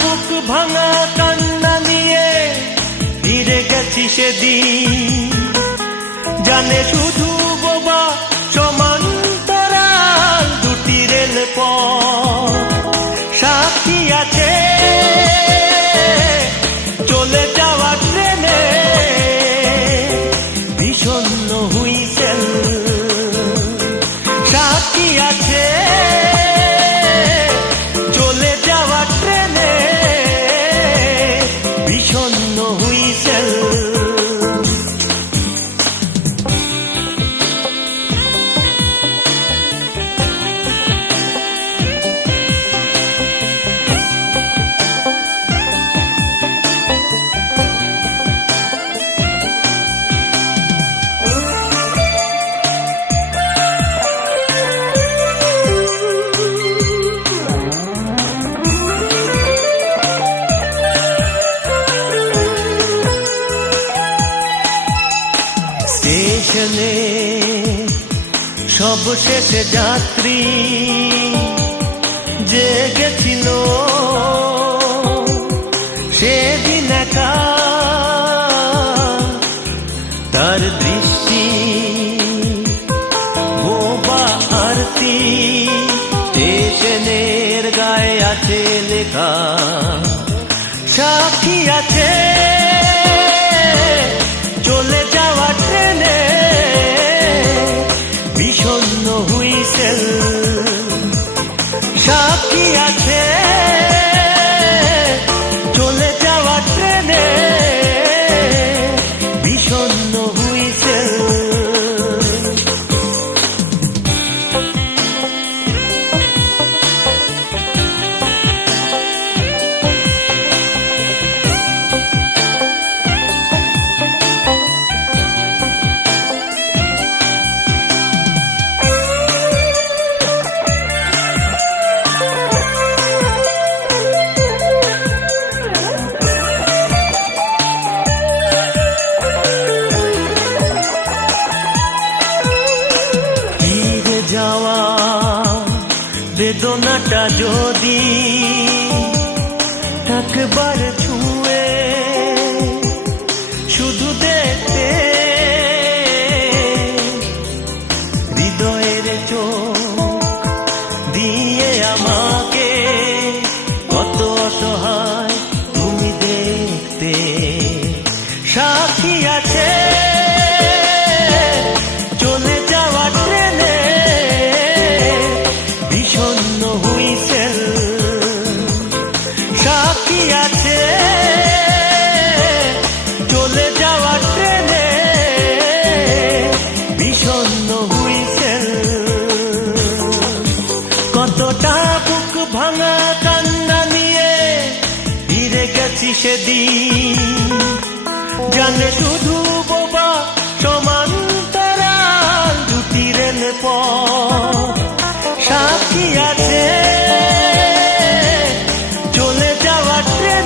বুক ভাঙা কান্না নিয়ে ফিরে গেছি সেদিন, জানে শুধু বোবা সমান্তরাল দুটি রেল পথ, সাথী আছে চলে যাওয়া ট্রেনে বিষণ্ণ হুইসেল, সাথী আছে চলে যাওয়া ট্রেনে বিষণ্ণ হুইসেল। স্টেশনে সবশেষে যাত্রী জেগেছিল সেদিন একা, তার দৃষ্টি বোবা আরতি, স্টেশনের গায়ে আছে লেখা সাথী আছে চলে যাওয়া ট্রেনে বিষণ্ণ হুইসেল, সাথী আছে চলে যাওয়া ট্রেনে বিষণ্ণ হুইসেল। যাওয়া বেদনাটা যদি একবার ছুঁয়ে শুধু দেখতে হৃদয়ের চোখ দিয়ে আমাকে, কত অসহায় তুমি দেখতে, সাথী আছে চলে যাওয়া ট্রেনে বিষণ্ণ হুইসেল, সাথী আছে চলে যাওয়া ট্রেনে বিষণ্ণ হুইসেল। কতটা বুক ভাঙা কান্না নিয়ে ফিরে গেছি সেদিন, জানে শুধু বোবা সমান্তরাল দুটি রেল পথ, সাথী আছে চলে যাওয়া ট্রেন